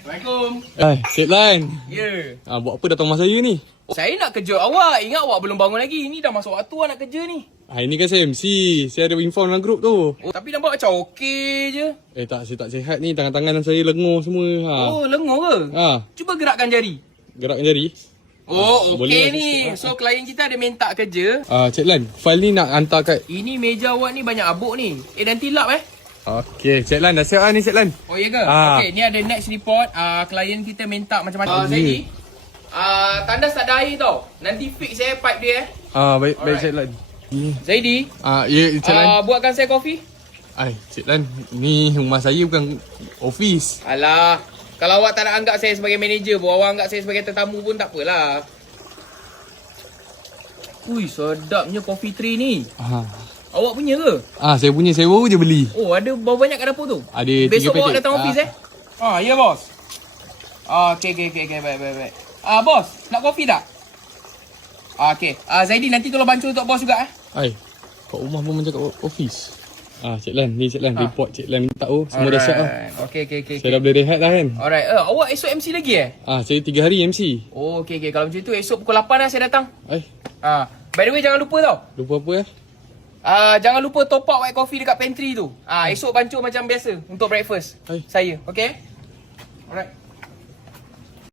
Assalamualaikum. Cik Lan. Ya. Buat apa datang rumah saya ni? Saya nak kejut awak. Ingat awak belum bangun lagi. Ini dah masuk waktu awak nak kerja ni. Ini kan saya MC. Saya ada inform dalam grup tu. Oh, tapi nampak macam okey je. Tak, saya tak sihat ni. Tangan-tangan saya lengur semua. Oh, lengur ke? Cuba gerakkan jari. Gerakkan jari. Oh, okey boleh. ni. So, klien kita ada minta kerja. Cik Lan, file ni nak hantar kat... Ini meja awak ni banyak abuk ni. Nanti lap Okey, Cik Lan dah siap ni Cik Lan. Oh, ya ke? Okey, ni ada next report. Klien kita minta macam-macam. Zaidi, tandas tak ada air tau. Nanti fix pipe dia Baik Alright. Cik Lan. Zaidi, Ya Cik Lan. buatkan saya kopi. Cik Lan, ni rumah saya bukan office. Alah, kalau awak tak nak anggap saya sebagai manager pun, awak anggap saya sebagai tetamu pun tak apalah. Ui, sedapnya coffee tree ni. Awak punya ke? Saya punya, saya baru je beli. Oh, ada berapa banyak kat dapur tu? Ada 3 Besok bawa paket. datang office ya bos. Okey, baik. Bos, nak kopi tak? Okey. Zaidi, nanti tolong bantu untuk bos juga Kat rumah pun macam kat office. Cik Lan, ni Cik Lan, report Cik Lan minta semua dah siap lah. Okey. Saya dah boleh rehat dah kan. Alright, awak esok MC lagi Saya 3 hari MC. Oh, okey. Kalau macam tu esok pukul 8 saya datang. By the way, jangan lupa tau. Lupa apa ya? Jangan lupa top up white coffee dekat pantry tu. Esok bancuh macam biasa untuk breakfast. Saya, okey? Alright.